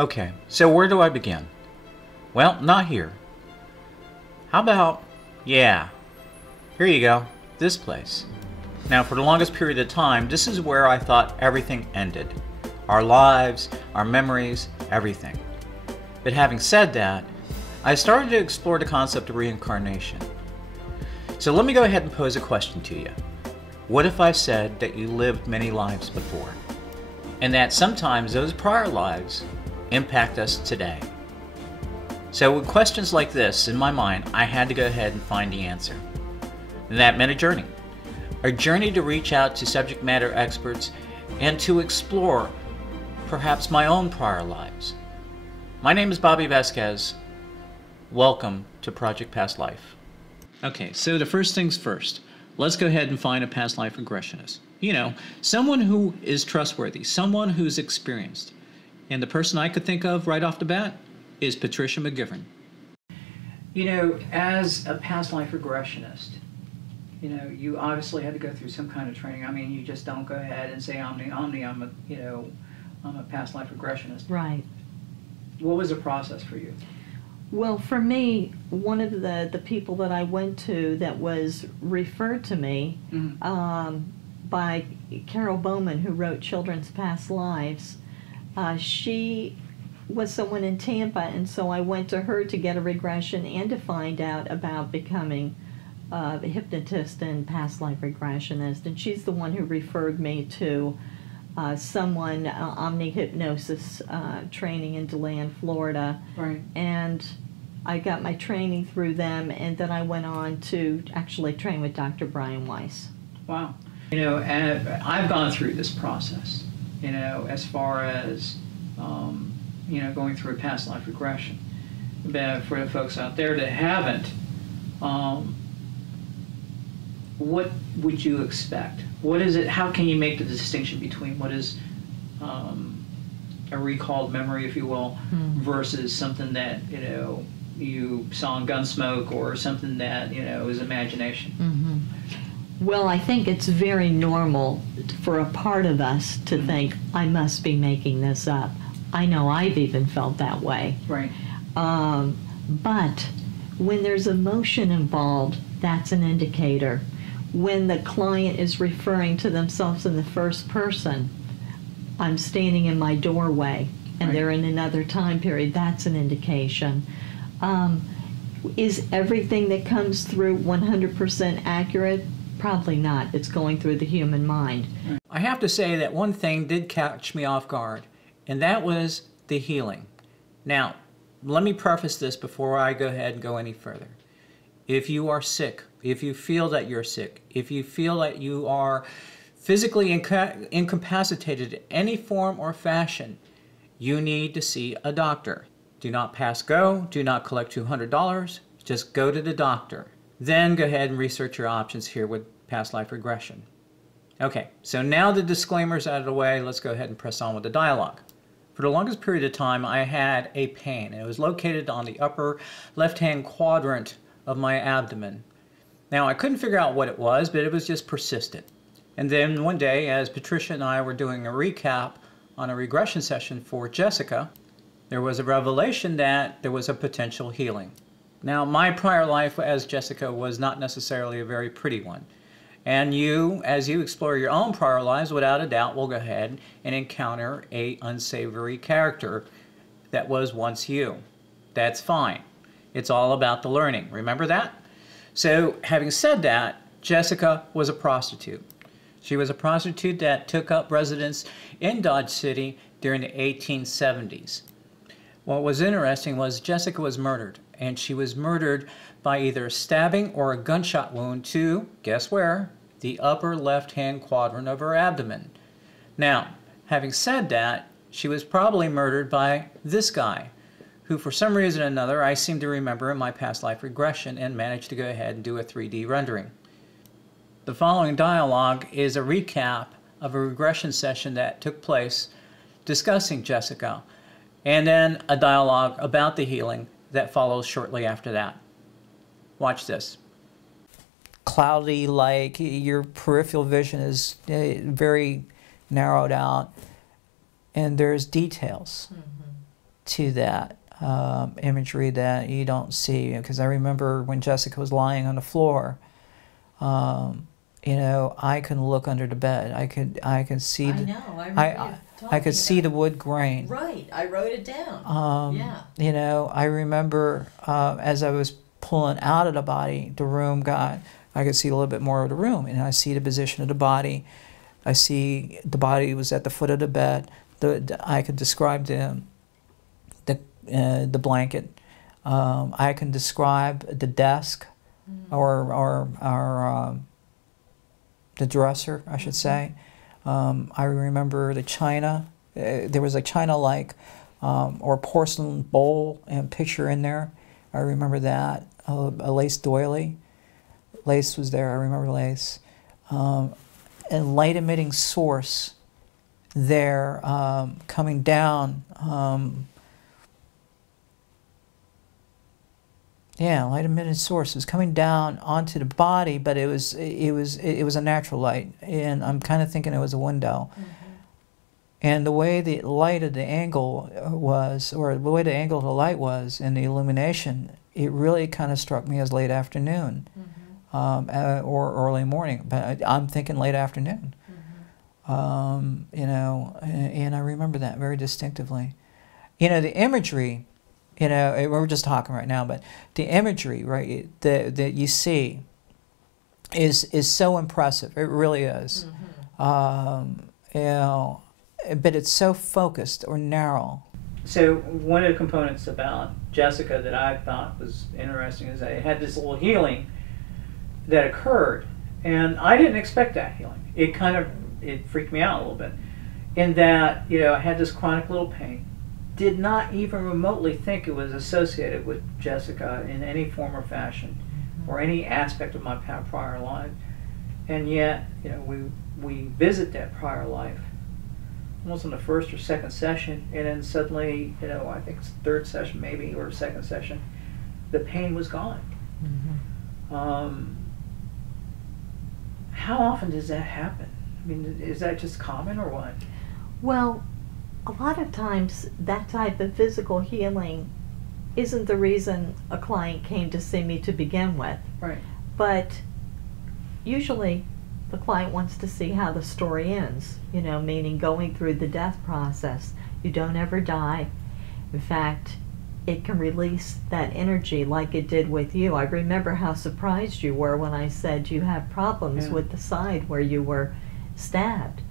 Okay, so where do I begin? Well, not here. How about, yeah, here you go, this place. Now, for the longest period of time, this is where I thought everything ended. Our lives, our memories, everything. But having said that, I started to explore the concept of reincarnation. So let me go ahead and pose a question to you. What if I said that you lived many lives before, and that sometimes those prior lives impact us today? So with questions like this in my mind, I had to go ahead and find the answer. And that meant a journey. A journey to reach out to subject matter experts and to explore perhaps my own prior lives. My name is Bobbie Vasquez. Welcome to Project Past Life. Okay, so the first things first. Let's go ahead and find a past life regressionist. You know, someone who is trustworthy, someone who's experienced. And the person I could think of right off the bat is Patricia McGivern. You know, as a past life regressionist, you know, you obviously had to go through some kind of training. I mean, you just don't go ahead and say, I'm a past life regressionist. Right. What was the process for you? Well, for me, one of the people that I went to that was referred to me by Carol Bowman, who wrote Children's Past Lives, she was someone in Tampa, and so I went to her to get a regression and to find out about becoming a hypnotist and past life regressionist. And she's the one who referred me to someone, omni-hypnosis training in DeLand, Florida. Right. And I got my training through them, and then I went on to actually train with Dr. Brian Weiss. Wow. You know, and I've gone through this process, you know, as far as, you know, going through a past life regression. But for the folks out there that haven't, what would you expect? What is it? How can you make the distinction between what is a recalled memory, if you will, versus something that, you know, you saw in Gunsmoke, or something that, you know, is imagination? Well, I think it's very normal for a part of us to think, I must be making this up. I know I've even felt that way. Right. But when there's emotion involved, that's an indicator. When the client is referring to themselves in the first person, I'm standing in my doorway, and Right. they're in another time period, that's an indication. Is everything that comes through 100% accurate? Probably not. It's going through the human mind. I have to say that one thing did catch me off guard, and that was the healing. Now, let me preface this before I go ahead and go any further. If you are sick, if you feel that you're sick, if you feel that you are physically incapacitated in any form or fashion, you need to see a doctor. Do not pass go, do not collect $200, just go to the doctor. Then go ahead and research your options here with past life regression. Okay, so now the disclaimer's out of the way, let's go ahead and press on with the dialogue. For the longest period of time, I had a pain, and it was located on the upper left-hand quadrant of my abdomen. Now, I couldn't figure out what it was, but it was just persistent. And then one day, as Patricia and I were doing a recap on a regression session for Jessica, there was a revelation that there was a potential healing. Now, my prior life as Jessica was not necessarily a very pretty one. And you, as you explore your own prior lives, without a doubt, will go ahead and encounter an unsavory character that was once you. That's fine. It's all about the learning. Remember that? So, having said that, Jessica was a prostitute. She was a prostitute that took up residence in Dodge City during the 1870s. What was interesting was Jessica was murdered, and she was murdered by either a stabbing or a gunshot wound to, guess where? The upper left-hand quadrant of her abdomen. Now, having said that, she was probably murdered by this guy, who for some reason or another I seem to remember in my past life regression and managed to go ahead and do a 3D rendering. The following dialogue is a recap of a regression session that took place discussing Jessica, and then a dialogue about the healing that follows shortly after that. Watch this. Cloudy, like your peripheral vision is very narrowed out, and there's details. to that imagery that you don't see. Because I remember when Jessica was lying on the floor, you know, I can look under the bed. I could see. I know. I remember I could see the wood grain. Right. I wrote it down. Yeah. You know, I remember as I was pulling out of the body, the room got. I could see a little bit more of the room, and I see the position of the body. I see the body was at the foot of the bed. I could describe the blanket. I can describe the desk, or the dresser, I should say. I remember the china. There was a china-like or porcelain bowl and picture in there. I remember that. A lace doily. Lace was there. I remember lace. And light-emitting source there coming down. Yeah, light-emitting source was coming down onto the body, but it was a natural light, and I'm kind of thinking it was a window. And the way the light of the angle was, or the way the angle of the light was, and the illumination, it really kind of struck me as late afternoon, or early morning. But I'm thinking late afternoon. You know, and I remember that very distinctively. You know, the imagery. You know, we're just talking right now, but the imagery, right, that you see is so impressive. It really is. You know, but it's so focused or narrow. So one of the components about Jessica that I thought was interesting is that it had this little healing that occurred, and I didn't expect that healing. It freaked me out a little bit, in that, you know, I had this chronic little pain. Did not even remotely think it was associated with Jessica in any form or fashion, or any aspect of my prior life. And yet, you know, we visit that prior life almost on the first or second session, and then suddenly, you know, I think it's the third session maybe, or second session, the pain was gone. How often does that happen? I mean, is that just common or what? Well, a lot of times that type of physical healing isn't the reason a client came to see me to begin with. Right. But usually the client wants to see how the story ends, you know, meaning going through the death process. You don't ever die. In fact, it can release that energy like it did with you. I remember how surprised you were when I said you have problems with the side where you were stabbed.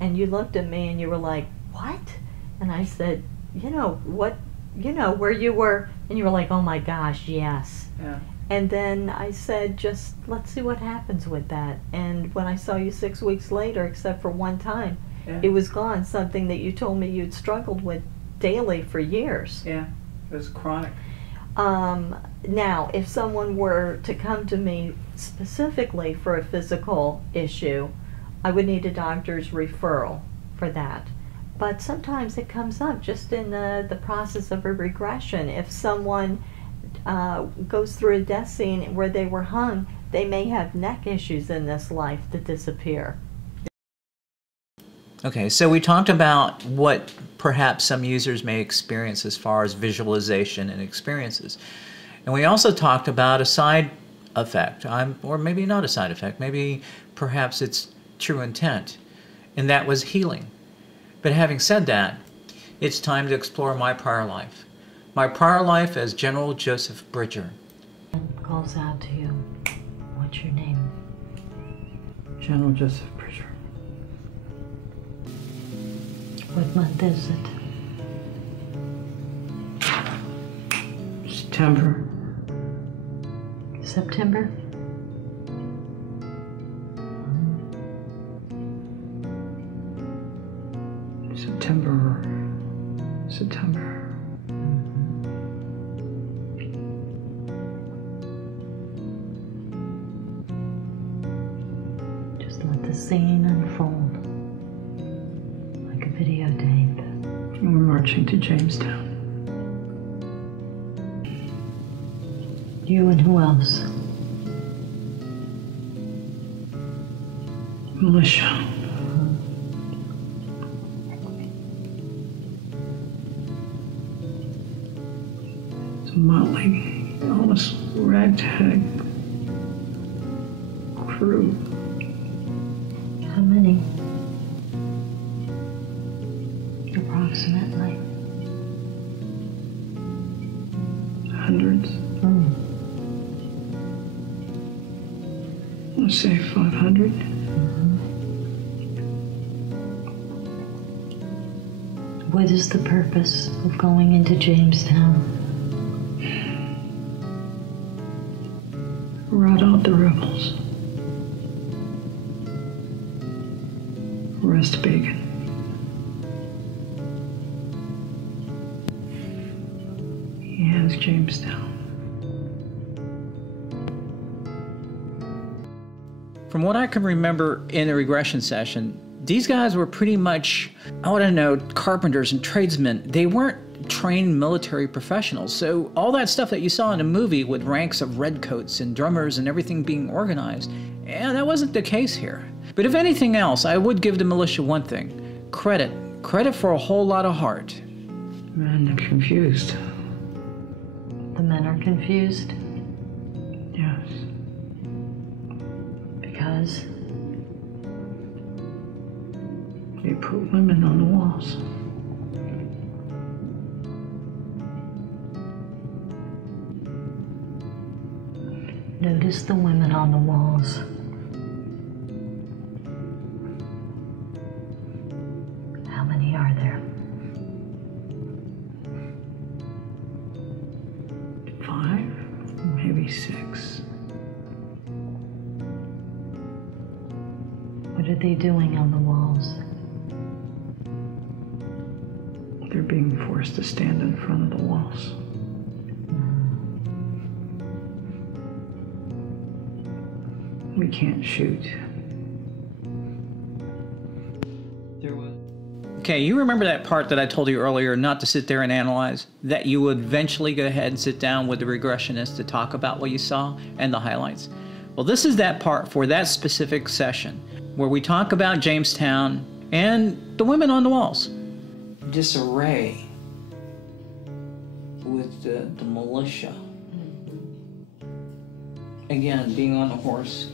And you looked at me and you were like, what? And I said, you know, what, you know, where you were, and you were like, oh my gosh, yes. Yeah. And then I said, just let's see what happens with that. And when I saw you 6 weeks later, except for one time, it was gone, something that you told me you'd struggled with daily for years. Yeah, it was chronic. Now, if someone were to come to me specifically for a physical issue, I would need a doctor's referral for that. But sometimes it comes up just in the process of a regression. If someone goes through a death scene where they were hung, they may have neck issues in this life that disappear. Okay, so we talked about what perhaps some users may experience as far as visualization and experiences. And we also talked about a side effect, or maybe not a side effect, maybe perhaps it's true intent, and that was healing. But having said that, it's time to explore my prior life. My prior life as General Joseph Bridger. Calls out to you. What's your name? General Joseph Bridger. What month is it? September. September? September. Just let the scene unfold like a videotape. We're marching to Jamestown. You and who else? Militia. motley, almost ragtag crew. How many? Approximately. Hundreds. Let's say 500. What is the purpose of going into Jamestown? Rout out the rebels. Arrest Bacon. He has Jamestown. From what I can remember in the regression session, these guys were pretty much, I don't know, carpenters and tradesmen. They weren't trained military professionals. So all that stuff that you saw in the movie with ranks of redcoats and drummers and everything being organized, yeah, that wasn't the case here. But if anything else, I would give the militia one thing: credit. Credit for a whole lot of heart. Men are confused. The men are confused Yes. because They put women on the walls. notice the women on the walls. How many are there? 5, maybe 6. What are they doing on the walls? They're being forced to stand in front of the walls. We can't shoot. Okay, you remember that part that I told you earlier, not to sit there and analyze, that you would eventually go ahead and sit down with the regressionist to talk about what you saw and the highlights? Well, this is that part for that specific session where we talk about Jamestown and the women on the walls. Disarray with the militia. Again, being on the horse.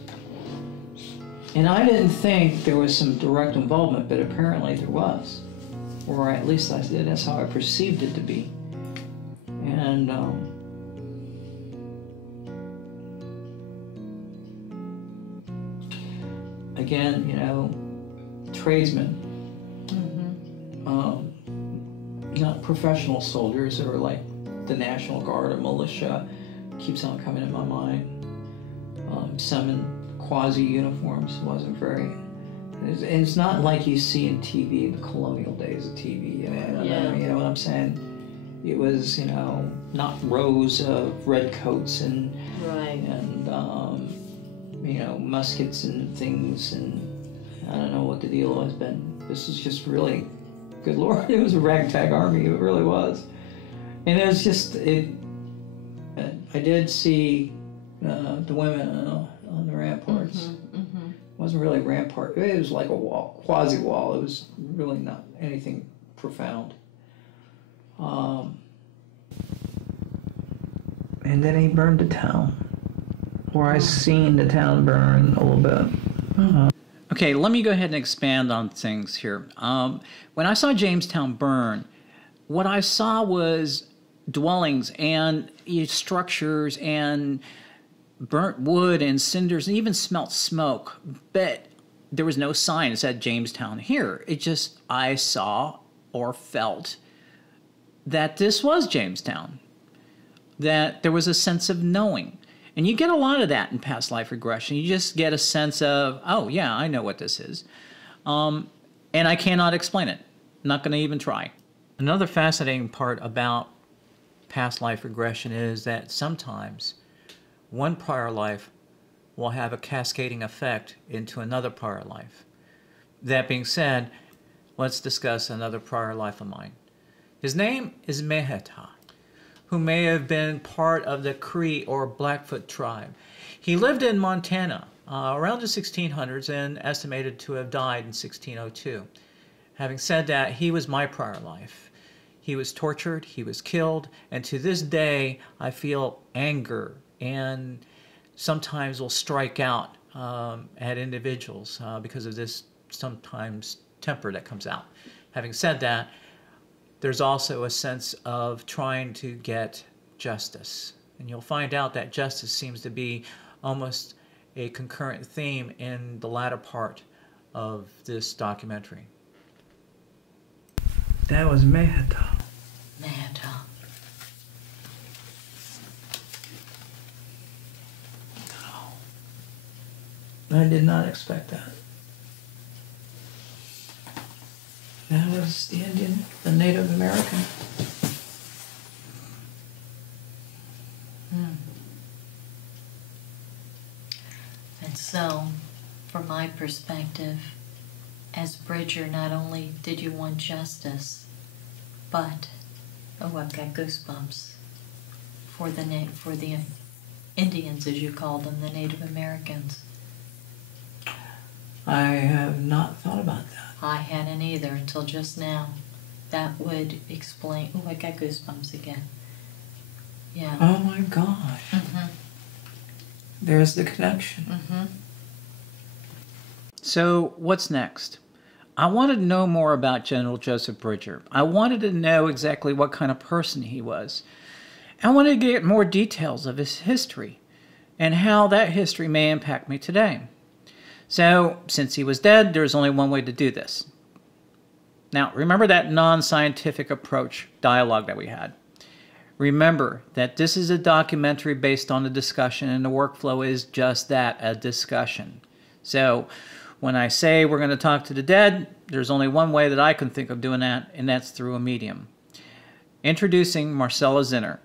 And I didn't think there was some direct involvement, but apparently there was. Or at least I did. That's how I perceived it to be. And again, you know, tradesmen. Not professional soldiers that were like the National Guard or militia. Keeps on coming in my mind. Some in quasi-uniforms. Wasn't very... It's not like you see in TV, the colonial days of TV. You know what I'm saying? It was, you know, not rows of redcoats and... Right. And, you know, muskets and things, and I don't know what the deal was, but this is just really... Good Lord, it was a ragtag army, it really was. And it was just, I did see the women on the ramparts. It wasn't really a rampart, it was like a wall, quasi-wall. It was really not anything profound. And then he burned the town, or I seen the town burn a little bit. Okay, let me go ahead and expand on things here. When I saw Jamestown burn, what I saw was dwellings and structures and burnt wood and cinders, and even smelt smoke, but there was no sign that said Jamestown here. It just, I saw or felt that this was Jamestown, that there was a sense of knowing. And you get a lot of that in past life regression. You just get a sense of, oh yeah, I know what this is. And I cannot explain it. I'm not going to even try. Another fascinating part about past life regression is that sometimes one prior life will have a cascading effect into another prior life. That being said, let's discuss another prior life of mine. His name is Meheta, who may have been part of the Cree or Blackfoot tribe. He lived in Montana around the 1600s and estimated to have died in 1602. Having said that, he was my prior life. He was tortured, he was killed, and to this day I feel anger and sometimes will strike out at individuals because of this sometimes temper that comes out. Having said that, there's also a sense of trying to get justice. And you'll find out that justice seems to be almost a concurrent theme in the latter part of this documentary. That was Mehta. Mehta. I did not expect that. That was the Indian, the Native American. And so, from my perspective, as Bridger, not only did you want justice, but, oh, I've got goosebumps, for the Indians, as you called them, the Native Americans. I have not thought about that. I hadn't either until just now. That would explain, oh, I got goosebumps again. Yeah. Oh my gosh. Mm-hmm. There's the connection. Mm-hmm. So what's next? I wanted to know more about General Joseph Bridger. I wanted to know exactly what kind of person he was. I wanted to get more details of his history and how that history may impact me today. So, since he was dead, there's only one way to do this. Now, remember that non-scientific approach dialogue that we had. Remember that this is a documentary based on a discussion, and the workflow is just that, a discussion. So, when I say we're going to talk to the dead, there's only one way that I can think of doing that, and that's through a medium. Introducing Marcella Zinner.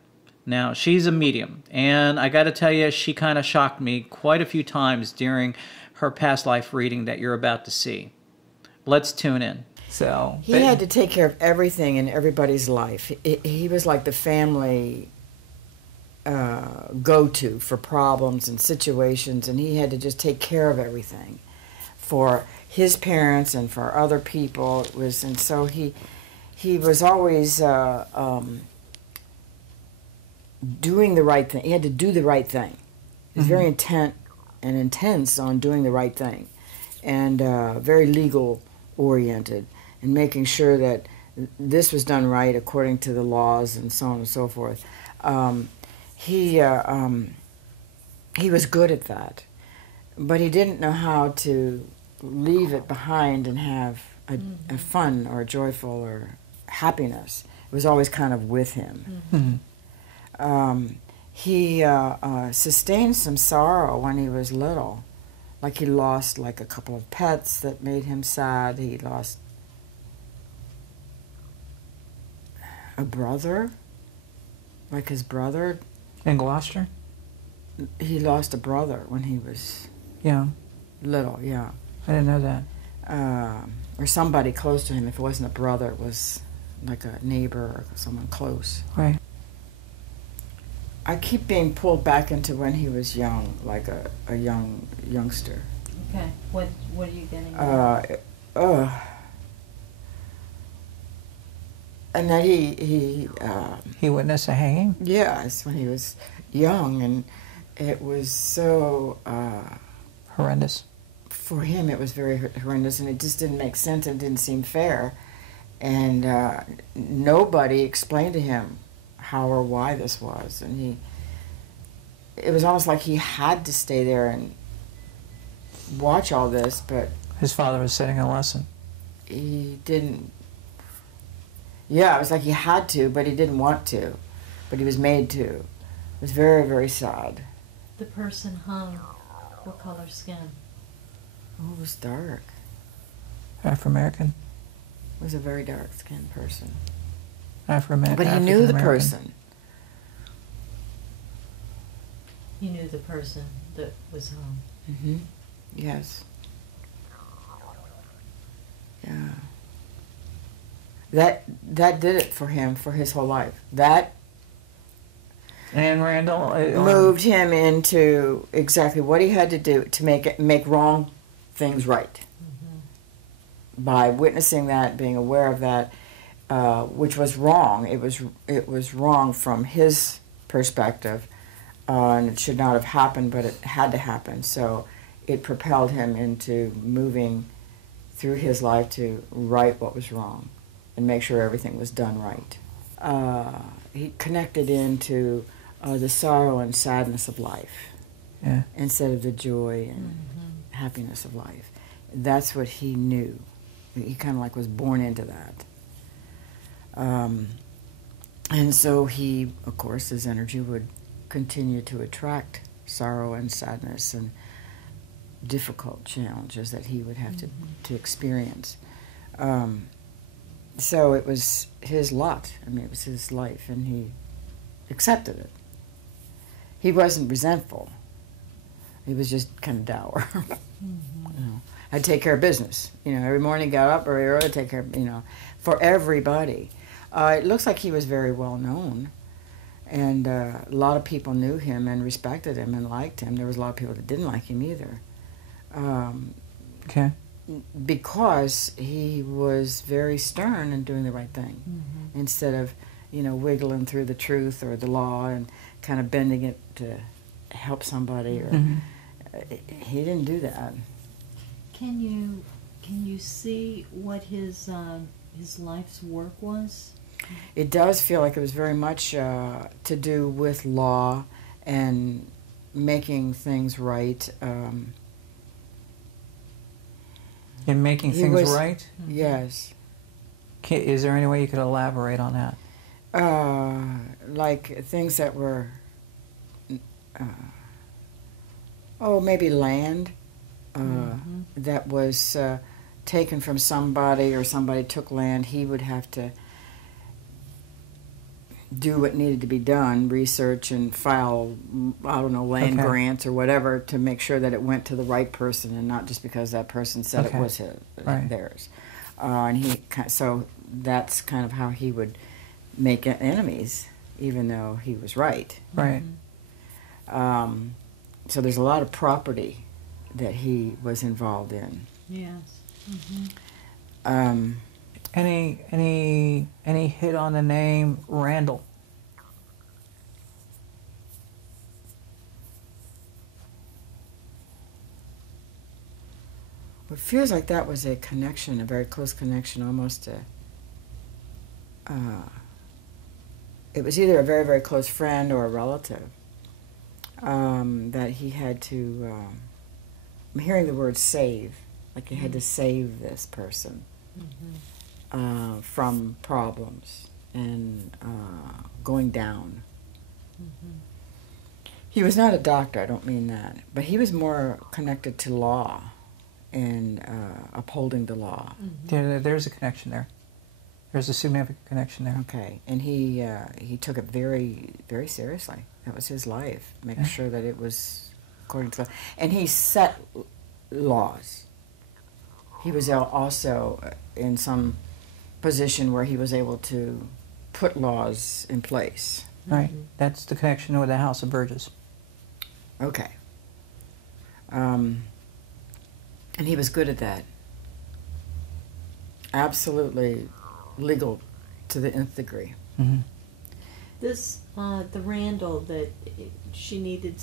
Now, she's a medium, and I got to tell you, she kind of shocked me quite a few times during her past life reading that you're about to see. Let's tune in. So He had to take care of everything in everybody's life. He was like the family go-to for problems and situations, and he had to just take care of everything for his parents and for other people. It was, and so he was always doing the right thing. He had to do the right thing. He was very intent and intense on doing the right thing, and very legal oriented, and making sure that this was done right according to the laws and so on and so forth. He was good at that, but he didn't know how to leave it behind and have a fun or a joyful or happiness. It was always kind of with him. He sustained some sorrow when he was little. Like he lost like a couple of pets that made him sad. He lost a brother, like his brother. in Gloucester? He lost a brother when he was Yeah, little, yeah. I didn't know that. Or somebody close to him. If it wasn't a brother, it was like a neighbor or someone close. Right. I keep being pulled back into when he was young, like a youngster. Okay. What are you getting at? And that he He witnessed a hanging? yes, when he was young, and it was so Horrendous. for him it was very horrendous, and it just didn't make sense and didn't seem fair, and nobody explained to him how or why this was, and it was almost like he had to stay there and watch all this, but His father was setting a lesson. he didn't. Yeah, it was like he had to, but he didn't want to, but he was made to. It was very, very sad. The person hung. What color skin? Oh, it was dark. Afro-American. It was a very dark-skinned person. Afro-American. But he knew the African-American. person. You knew the person that was hung. Mm-hmm. Yes. Yeah. That did it for him for his whole life. That And Randall moved him into exactly what he had to do to make wrong things right. By witnessing that, being aware of that, which was wrong. It was wrong from his perspective, and it should not have happened, but it had to happen. So it propelled him into moving through his life to right what was wrong and make sure everything was done right. He connected into the sorrow and sadness of life, instead of the joy and happiness of life. That's what he knew. He kind of like was born into that. And so he, of course, his energy would continue to attract sorrow and sadness and difficult challenges that he would have to experience. So it was his lot. I mean, it was his life, and he accepted it. He wasn't resentful. He was just kind of dour. You know, I'd take care of business. You know, every morning got up very early, take care of, for everybody. It looks like he was very well known, and a lot of people knew him and respected him and liked him. There was a lot of people that didn't like him either. Because he was very stern in doing the right thing, instead of, wiggling through the truth or the law and kind of bending it to help somebody. Or he didn't do that. Can you see what his life's work was? It does feel like it was very much to do with law and making things right. In making things right? Yes. Is there any way you could elaborate on that? Like things that were, maybe land that was taken from somebody, or somebody took land. He would have to do what needed to be done, research and file, land grants or whatever, to make sure that it went to the right person, and not just because that person said it was theirs. So that's kind of how he would make enemies, even though he was right. Right. So there's a lot of property that he was involved in. Yes. Any hit on the name Randall? It feels like that was a connection, a very close connection, almost it was either a very, very close friend or a relative that he had to, I'm hearing the word save, like he had to save this person from problems and going down. He was not a doctor, I don't mean that, but he was more connected to law and upholding the law. There's a connection there. There's a significant connection there. Okay, and he took it very, very seriously. That was his life, making sure that it was according to law. And he set laws. He was also in some position where he was able to put laws in place. Right. That's the connection with the House of Burgess. Okay. And he was good at that. Absolutely legal to the nth degree. This, the Randall that she needed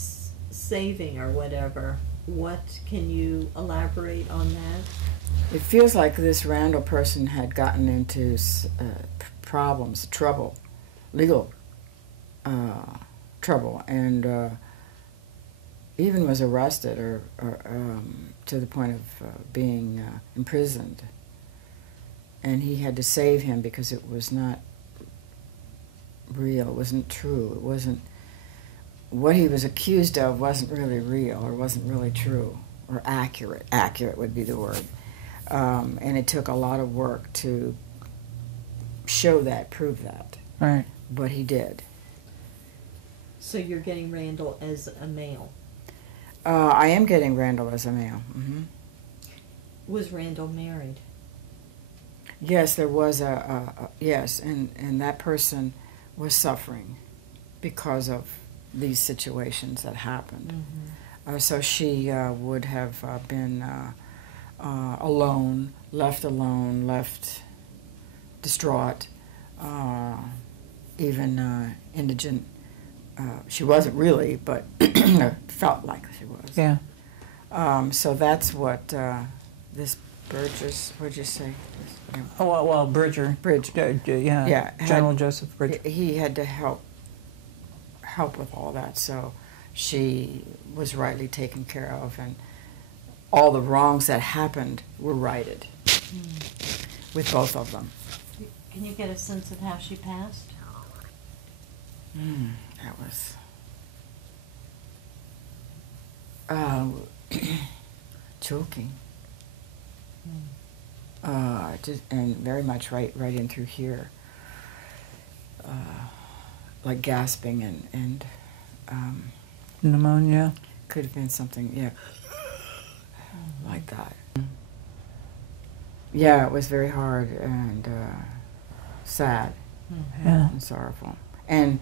saving or whatever, what can you elaborate on that? It feels like this Randall person had gotten into problems, trouble, legal trouble, and even was arrested or to the point of being imprisoned. And he had to save him because it was not real, it wasn't true, it wasn't, what he was accused of wasn't really real or wasn't really true or accurate. Accurate would be the word. And it took a lot of work to show that, prove that. Right. But he did. So you're getting Randall as a male. I am getting Randall as a male. Was Randall married? Yes, there was yes, and that person was suffering because of these situations that happened. So she would have been alone, left distraught, even indigent. She wasn't really, but felt like she was. Yeah. So that's what this Burgess, what'd you say? Oh, well, Bridger. Bridger. Yeah. General Joseph Bridger. He had to help with all that, so she was rightly taken care of, and all the wrongs that happened were righted with both of them. Can you get a sense of how she passed? That was choking. And very much right in through here, like gasping and Pneumonia. could have been something, yeah, like that. Yeah, it was very hard and sad Yeah. and sorrowful. And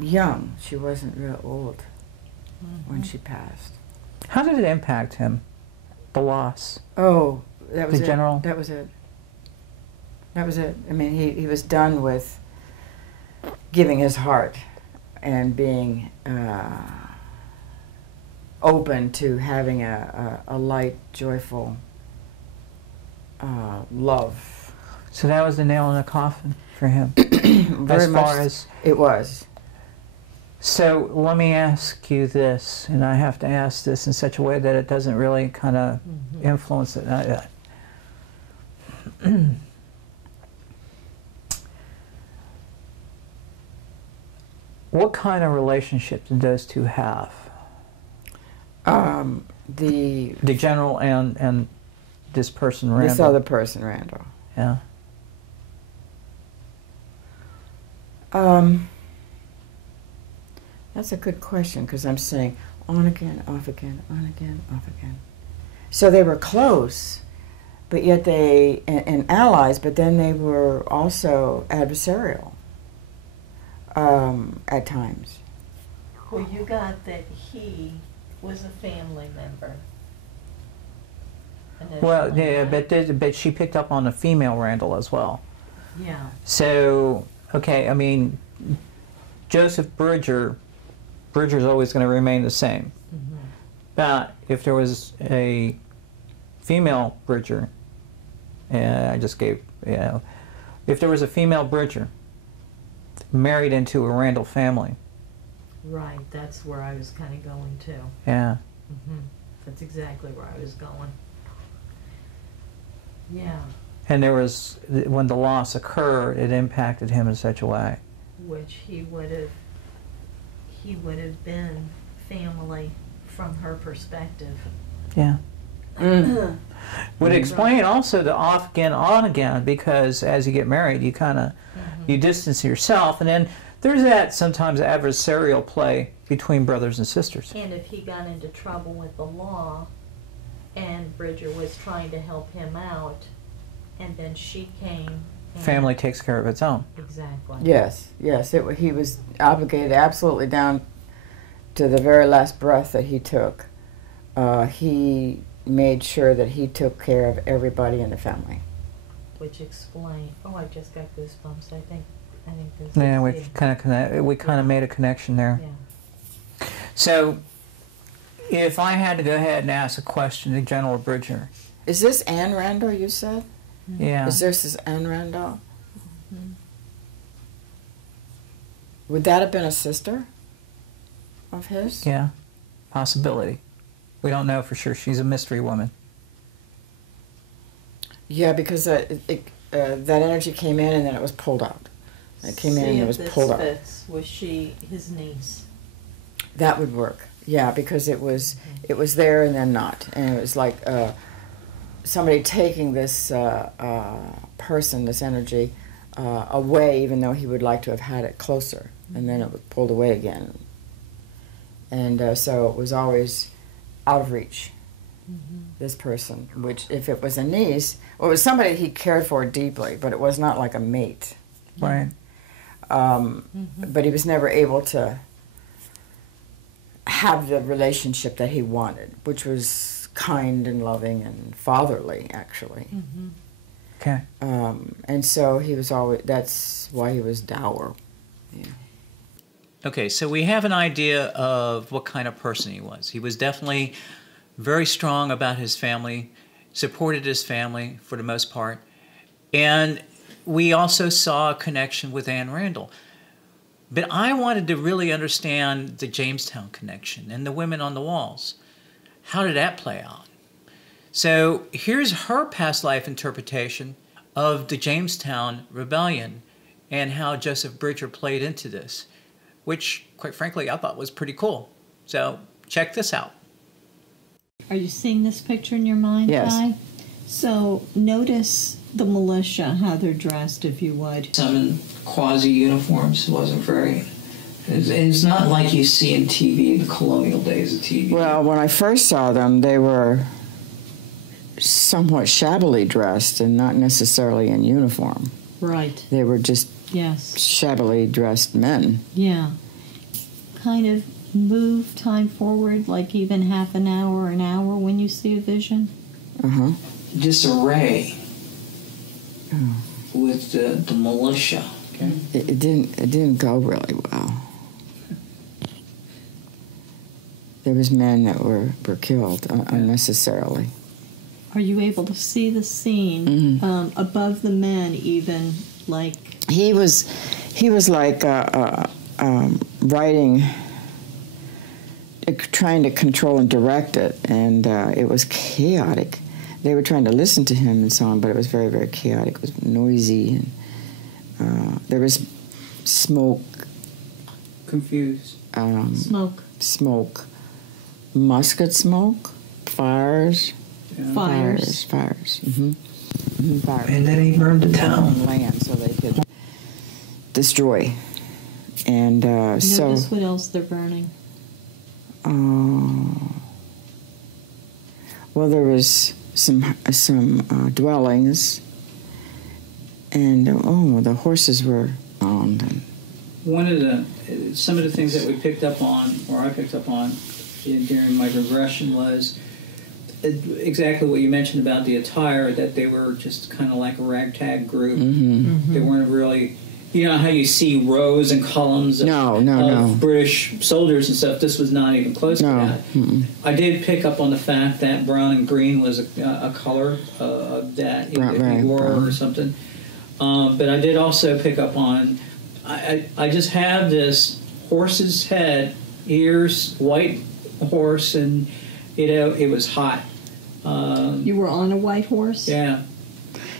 young, she wasn't real old when she passed. How did it impact him, the loss? Oh, that was The it. general? That was it. That was it. I mean, he was done with giving his heart and being open to having a light, joyful love. So that was the nail in the coffin for him. Very as much far as it was. So let me ask you this, and I have to ask this in such a way that it doesn't really kind of influence it. What kind of relationship did those two have? The general and this person, Randall. this other person, Randall. Yeah. That's a good question, because I'm saying on again, off again, on again, off again. So they were close, but yet and allies, but then they were also adversarial at times. Well, you got that he was a family member. Well, yeah, but she picked up on the female Randall as well. Yeah. So, okay, I mean, Joseph Bridger's always going to remain the same. But if there was a female Bridger, and I just gave, if there was a female Bridger married into a Randall family. Right, that's where I was kind of going to. Yeah. That's exactly where I was going. Yeah. And there was, when the loss occurred, it impacted him in such a way. Which he would have been family from her perspective. Yeah. Would explain also the off again, on again, because as you get married, you kind of, you distance yourself, and then there's that sometimes adversarial play between brothers and sisters. And if he got into trouble with the law, and Bridger was trying to help him out, and then she came. Family takes care of its own. Exactly. Yes, he was obligated absolutely down to the very last breath that he took. He made sure that he took care of everybody in the family. Which explained. Oh, I just got goosebumps. I think this. Yeah, we kind of made a connection there. Yeah. So, if I had to go ahead and ask a question to General Bridger. Is this Anne Randall, you said? Yeah. Is this Anne Randall? Would that have been a sister of his? Yeah, possibility. We don't know for sure. She's a mystery woman. Yeah, because that energy came in and then it was pulled out. It came in and it was pulled out. Was she his niece? That would work. Yeah, because it was there and then not, and it was like somebody taking this person, this energy, away, even though he would like to have had it closer, and then it was pulled away again. And so it was always out of reach. This person, which if it was a niece, well, it was somebody he cared for deeply, but it was not like a mate. Right. But he was never able to have the relationship that he wanted, which was kind and loving and fatherly, actually. Okay. And so he was always, that's why he was dour. Yeah. Okay, so we have an idea of what kind of person he was. He was definitely very strong about his family, supported his family for the most part, and we also saw a connection with Anne Randall. But I wanted to really understand the Jamestown connection and the women on the walls. How did that play out? So here's her past life interpretation of the Jamestown Rebellion and how Joseph Bridger played into this, which, quite frankly, I thought was pretty cool. So check this out. Are you seeing this picture in your mind, Yes. Guy? So notice the militia, how they're dressed, if you would. Some in quasi uniforms. It wasn't very. It's not like you see in TV, the colonial days of TV. Well, when I first saw them, they were somewhat shabbily dressed and not necessarily in uniform. Right. They were just Yes. shabbily dressed men. Yeah. Kind of move time forward, like even half an hour when you see a vision. Uh-huh. Disarray with the militia. Okay. It didn't go really well. There was men that were killed unnecessarily. Are you able to see the scene above the men, even like? He was like writing, trying to control and direct it, and it was chaotic. They were trying to listen to him and so on, but it was very, very chaotic. It was noisy, and there was smoke. Confused. Smoke. Musket smoke, fires. Yeah. Fires. Fires. Fires. And then he burned the town. Land so they could destroy. And Notice what else they're burning. Well, there was some dwellings, and the horses were owned. And Some of the things that we picked up on, or I picked up on during my regression, was exactly what you mentioned about the attire, that they were just kind of like a ragtag group. They weren't really, you know how you see rows and columns of British soldiers and stuff. This was not even close to that. I did pick up on the fact that brown and green was a color that if you wore or something. But I did also pick up on, I just have this horse's head, ears, white horse, and it was hot. You were on a white horse? Yeah.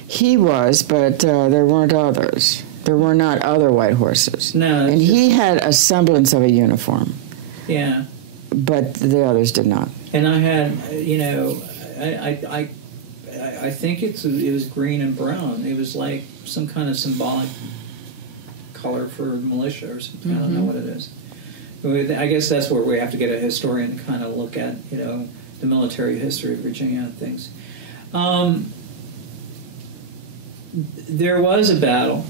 He was, but there weren't others. There were not other white horses. No. And he had a semblance of a uniform. Yeah. But the others did not. And I had, I think it was green and brown. It was like some kind of symbolic color for militia or something. I don't know what it is. I guess that's where we have to get a historian to kind of look at, the military history of Virginia and things. There was a battle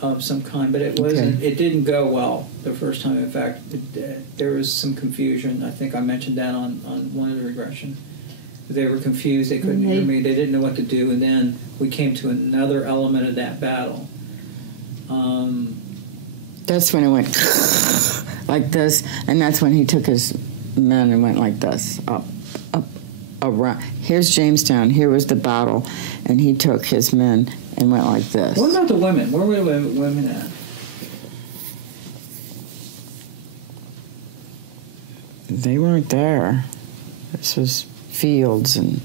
of some kind, but it wasn't. Okay. It didn't go well the first time. In fact, there was some confusion. I think I mentioned that on one of the regression. They were confused. They couldn't hear me. They didn't know what to do. And then we came to another element of that battle. That's when it went like this, and that's when he took his men and went like this, up, around. Here's Jamestown. Here was the battle, and he took his men and went like this. What about the women? Where were the women at? They weren't there. This was fields and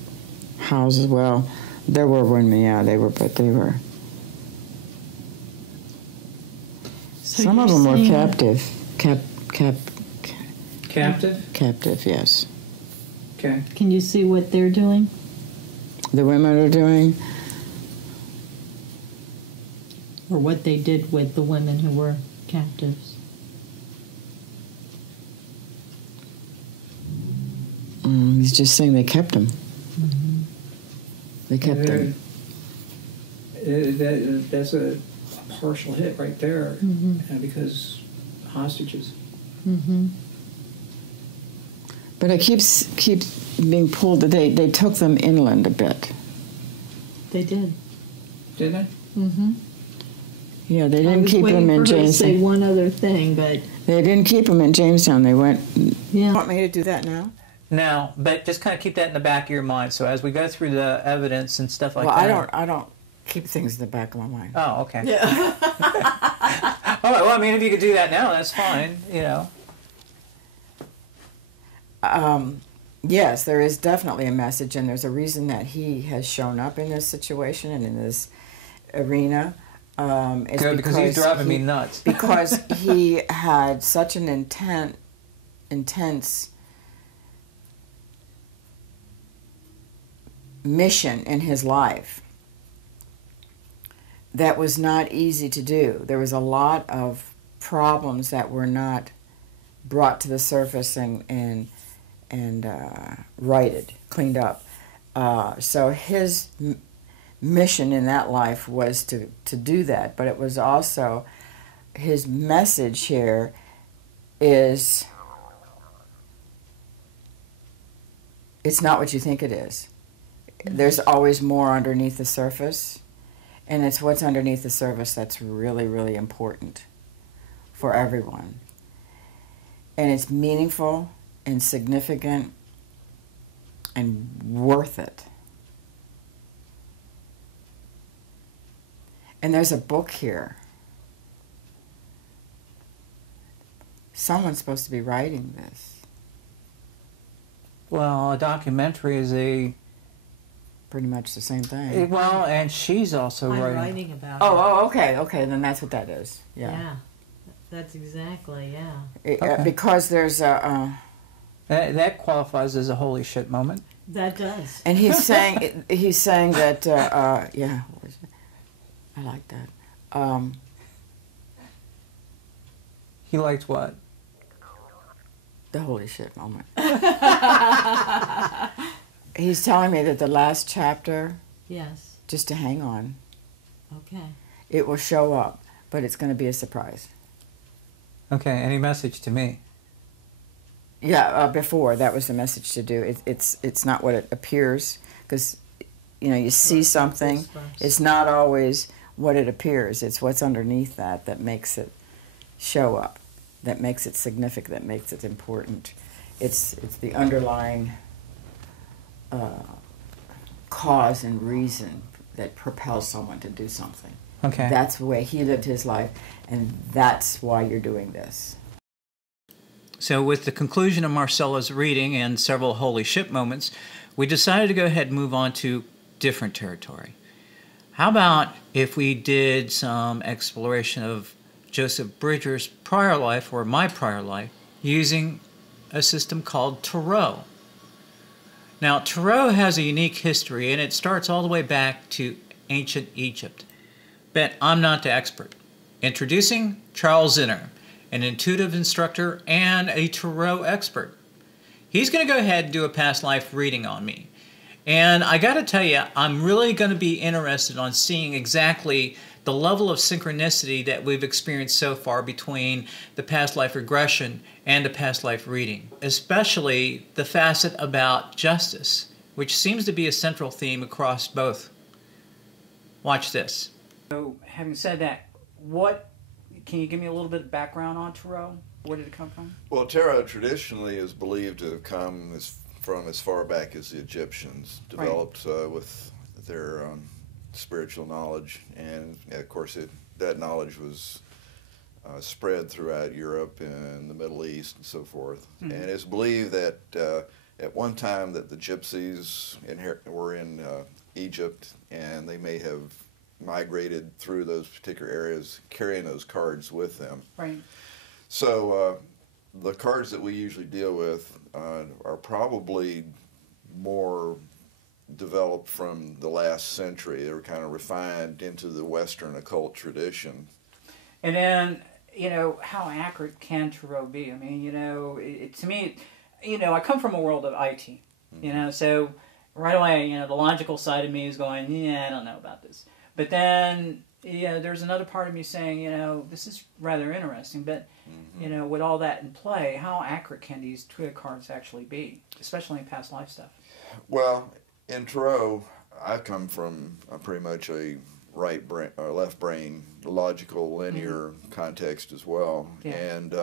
houses. Well, there were women, yeah, they were, but they were. So Some of them were captive. Captive? Captive, yes. Okay. Can you see what they're doing? The women are doing. Or what they did with the women who were captives? He's just saying they kept them. They kept them. That's a partial hit right there, because hostages. But it keeps being pulled. They took them inland a bit. They did. Did they? Mm-hmm. Yeah, they didn't keep him in to say Jamestown. one other thing, but They didn't keep him in Jamestown. They went. yeah. Want me to do that now? No, but just kind of keep that in the back of your mind. So as we go through the evidence and stuff like Well, that. I don't keep things in the back of my mind. Oh, okay. Yeah. All right. Well, I mean, if you could do that now, that's fine. You know. Yes, there is definitely a message, and there's a reason that he has shown up in this situation and in this arena. It's Good, because he's driving me nuts. Because he had such an intense mission in his life that was not easy to do. There was a lot of problems that were not brought to the surface and righted, cleaned up. So his mission in that life was to do that, but it was also his message here is it's not what you think it is. There's always more underneath the surface, and it's what's underneath the surface that's really, really important for everyone. And it's meaningful and significant and worth it. And there's a book here. Someone's supposed to be writing this. Well, a documentary is Pretty much the same thing. well, and she's also I'm writing. writing about it. Oh, okay, then that's what that is. Yeah. Yeah. That's exactly, yeah. Okay. Because there's a... That qualifies as a holy shit moment. That does. and he's saying that, yeah, I like that. He liked what? The holy shit moment. He's telling me that the last chapter, Yes. just to hang on, Okay. it will show up, but it's going to be a surprise. Okay, any message to me? Yeah, before that was the message to do. It's not what it appears, because you see something. Goosebumps. It's not always what it appears. It's what's underneath that makes it show up, that makes it significant, that makes it important. It's the underlying cause and reason that propels someone to do something. Okay. That's the way he lived his life, and that's why you're doing this. So with the conclusion of Marcella's reading and several holy ship moments, we decided to go ahead and move on to different territory. How about if we did some exploration of Joseph Bridger's prior life, or my prior life, using a system called Tarot. Now, Tarot has a unique history, and it starts all the way back to ancient Egypt. But I'm not the expert. Introducing Charles Zinner, an intuitive instructor and a Tarot expert. He's going to go ahead and do a past life reading on me. And I got to tell you, I'm really going to be interested on seeing exactly the level of synchronicity that we've experienced so far between the past life regression and the past life reading, especially the facet about justice, which seems to be a central theme across both. Watch this. So, having said that, can you give me a little bit of background on Tarot? Where did it come from? Well, tarot traditionally is believed to have come from as far back as the Egyptians, developed with their spiritual knowledge, and of course that knowledge was spread throughout Europe and the Middle East and so forth. Mm-hmm. And it's believed that at one time that the gypsies were in Egypt, and they may have migrated through those particular areas carrying those cards with them. Right. So the cards that we usually deal with are probably more developed from the last century. They were kind of refined into the Western occult tradition. And then, how accurate can Tarot be? I mean, to me, I come from a world of IT, so right away, the logical side of me is going, I don't know about this. But then, there's another part of me saying, this is rather interesting, but, with all that in play, how accurate can these tarot cards actually be, especially in past life stuff? Well, in Tarot, I come from pretty much a right brain or left brain, logical, linear context as well. Yeah. And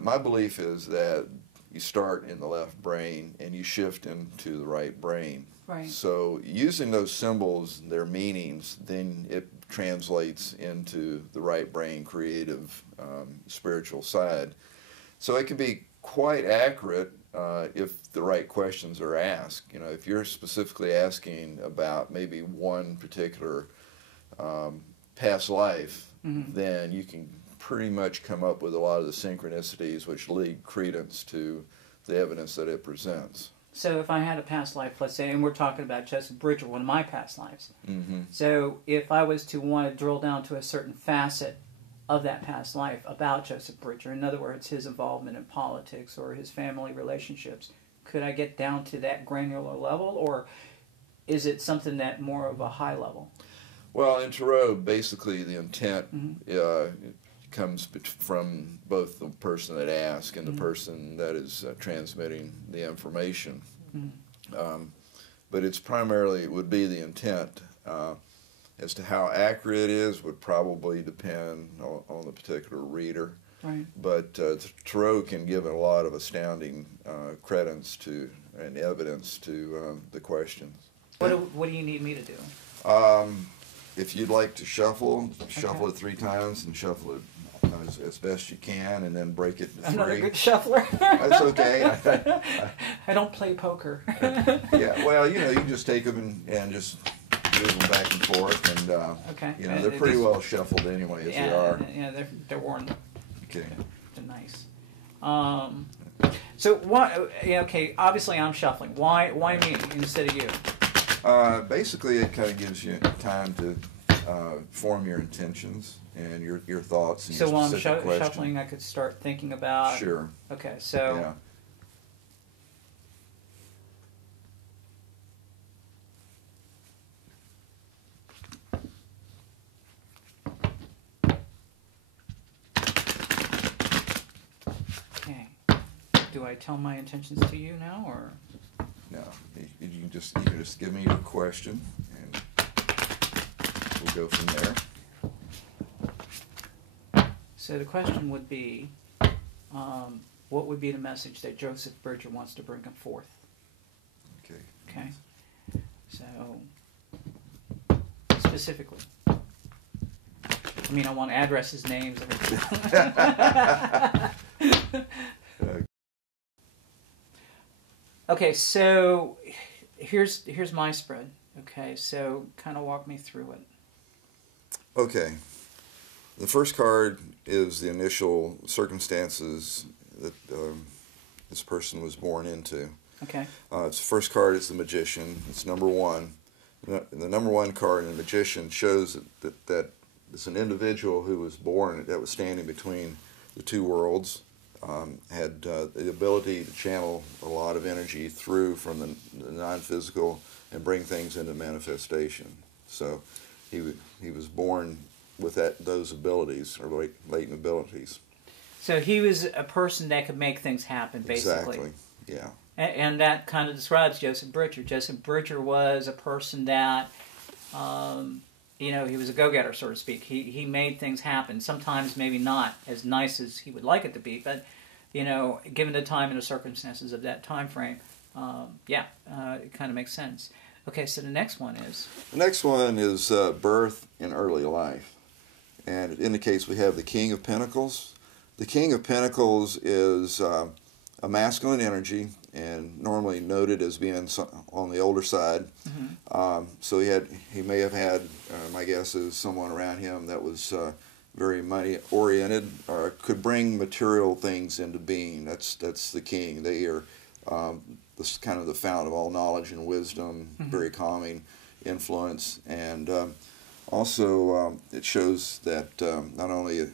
my belief is that you start in the left brain and you shift into the right brain. Right. So using those symbols, their meanings, then it translates into the right brain creative spiritual side. So it can be quite accurate if the right questions are asked. You know, if you're specifically asking about maybe one particular past life, then you can pretty much come up with a lot of the synchronicities which lead credence to the evidence that it presents. So if I had a past life, let's say, and we're talking about Joseph Bridger, one of my past lives. So if I was to want to drill down to a certain facet of that past life about Joseph Bridger, in other words, his involvement in politics or his family relationships, could I get down to that granular level, or is it something that more of a high level? Well, in Tarot, basically the intent comes from both the person that asks and the person that is transmitting the information. But it's primarily, it would be the intent. As to how accurate it is would probably depend on the particular reader. Right. But Tarot can give a lot of astounding credence to and evidence to the questions. What do you need me to do? If you'd like to shuffle it 3 times and shuffle it as best you can, and then break it into 3. I'm not a good shuffler. That's okay. I don't play poker. Yeah, well, you know, you just take them and just move them back and forth, and you know, they're pretty well shuffled anyway as they are. Yeah, they're worn. Okay. They're nice. So why? Okay, obviously I'm shuffling. Why me instead of you? Basically, it kind of gives you time to form your intentions and your thoughts and so your while I'm specific question. shuffling, I could start thinking about. Sure. Okay, so. Yeah. Okay. Do I tell my intentions to you now, or? No, you can just give me your question, and we'll go from there. So the question would be, what would be the message that Joseph Bridger wants to bring forth? Okay. Okay. So specifically, I mean, I want addresses, names, everything. Okay, so here's my spread. Okay, so kind of walk me through it. Okay. The first card is the initial circumstances that this person was born into. Okay. Its first card is the Magician. It's number 1. The number 1 card in the Magician shows that it's an individual who was born, that was standing between the 2 worlds, had the ability to channel a lot of energy through from the non-physical and bring things into manifestation. So he was born with those abilities, or latent abilities. So he was a person that could make things happen, basically. Exactly, yeah. And that kind of describes Joseph Bridger. Joseph Bridger was a person that, he was a go-getter, so to speak. He made things happen. Sometimes maybe not as nice as he would like it to be, but, given the time and the circumstances of that time frame, it kind of makes sense. Okay, so the next one is? The next one is birth in early life. And it indicates we have the King of Pentacles. The King of Pentacles is a masculine energy, and normally noted as being on the older side. So he may have had, my guess is, someone around him that was very money-oriented, or could bring material things into being. That's the king. They are this kind of the fount of all knowledge and wisdom, very calming influence, and also it shows that not only,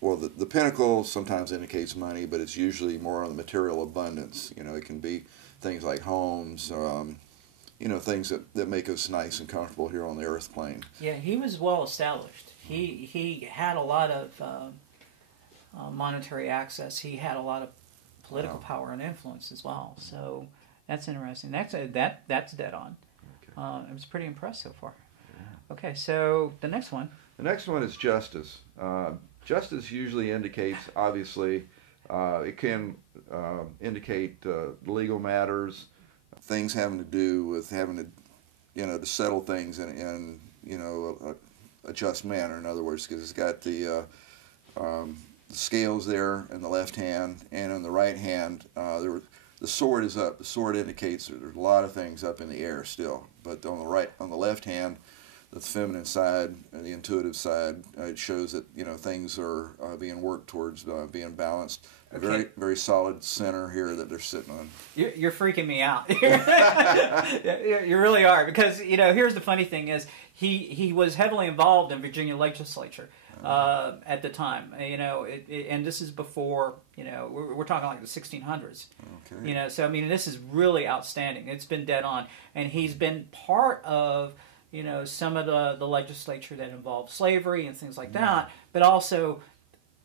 well, the pentacle sometimes indicates money, but it's usually more on the material abundance. It can be things like homes, things that make us nice and comfortable here on the earth plane. Yeah, he was well established. He had a lot of monetary access. He had a lot of political power and influence as well. So that's interesting. That's dead on. It was pretty impressive so far. Okay, so the next one. The next one is justice. Justice usually indicates, obviously, it can indicate legal matters, things having to do with having to, to settle things in a just manner. In other words, because it's got the scales there in the left hand, and on the right hand, the sword is up. The sword indicates that there's a lot of things up in the air still, but on the left hand, the feminine side and the intuitive side, it shows that things are being worked towards being balanced. A very, very solid center here that they're sitting on. You're freaking me out. You really are, because here's the funny thing is he was heavily involved in Virginia legislature at the time. And this is before we're talking like the 1600s. Okay. So I mean this is really outstanding. It's been dead on, and he's been part of some of the legislature that involved slavery and things like that, but also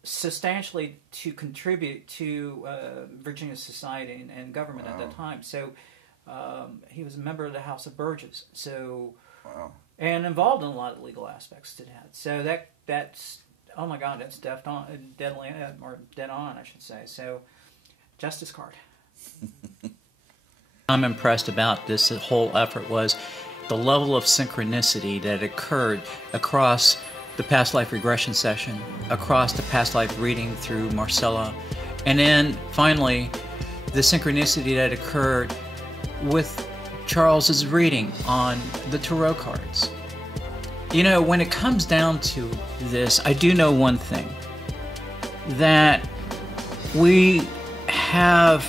substantially to contribute to Virginia society and government at that time. So he was a member of the House of Burgesses. So and involved in a lot of legal aspects to that. So that's oh my God, that's dead on, I should say. So justice card. I'm impressed about this whole effort was the level of synchronicity that occurred across the past life regression session, across the past life reading through Marcella, and then finally the synchronicity that occurred with Charles's reading on the tarot cards. When it comes down to this, I do know one thing, that we have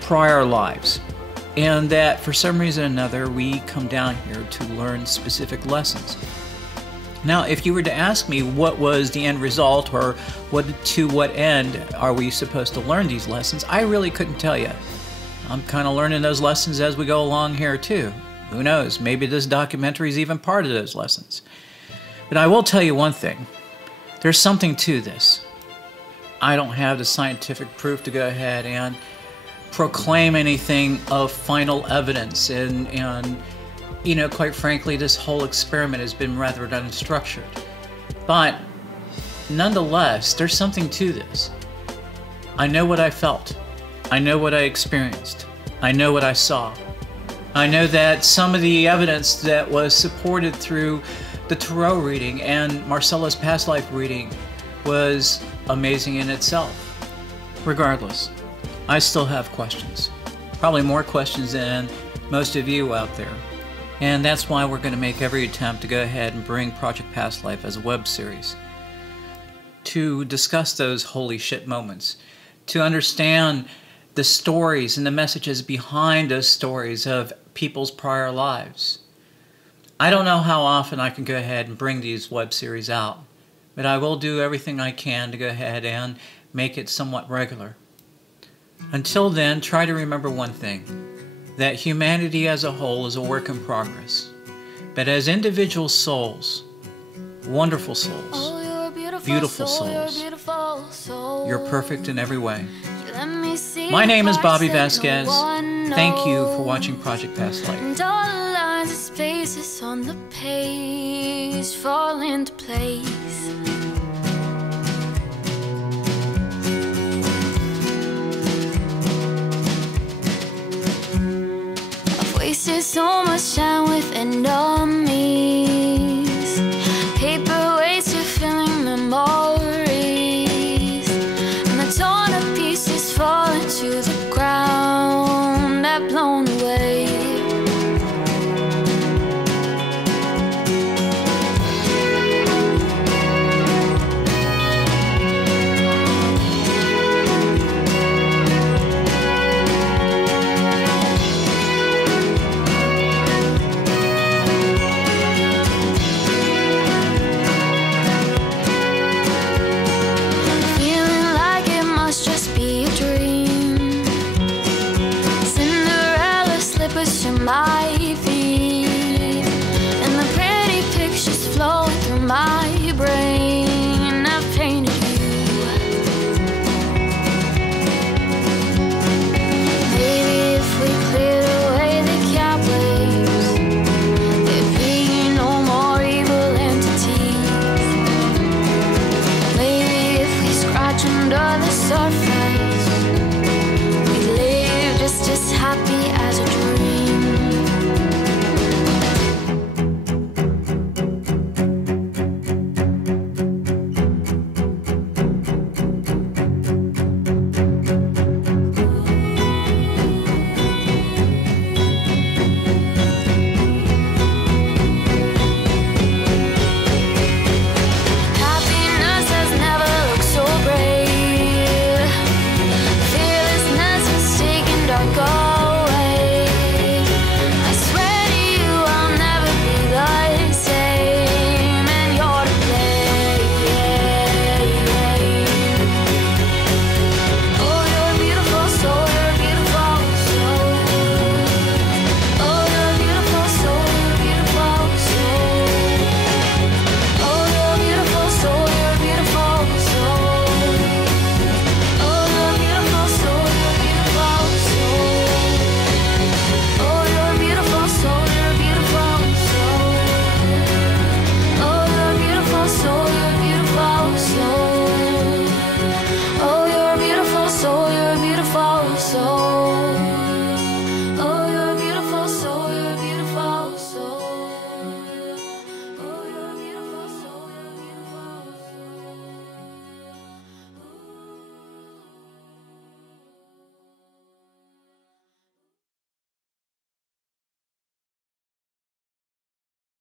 prior lives, and that for some reason or another we come down here to learn specific lessons. Now, if you were to ask me what was the end result, or to what end are we supposed to learn these lessons, I really couldn't tell you. I'm kind of learning those lessons as we go along here too. Who knows, maybe this documentary is even part of those lessons. But I will tell you one thing, there's something to this. I don't have the scientific proof to go ahead and proclaim anything of final evidence, and quite frankly, this whole experiment has been rather unstructured. But nonetheless, there's something to this. I know what I felt. I know what I experienced. I know what I saw. I know that some of the evidence that was supported through the tarot reading and Marcella's past life reading was amazing in itself. Regardless, I still have questions. Probably more questions than most of you out there. And that's why we're going to make every attempt to go ahead and bring Project Past Life as a web series, to discuss those holy shit moments, to understand the stories and the messages behind those stories of people's prior lives. I don't know how often I can go ahead and bring these web series out, but I will do everything I can to go ahead and make it somewhat regular. Until then, try to remember one thing, that humanity as a whole is a work in progress. But as individual souls, wonderful souls, beautiful souls, you're perfect in every way. My name is Bobbie Vasquez. Thank you for watching Project Past Life. And all the lines and spaces on the page fall into place. I've wasted so much time with no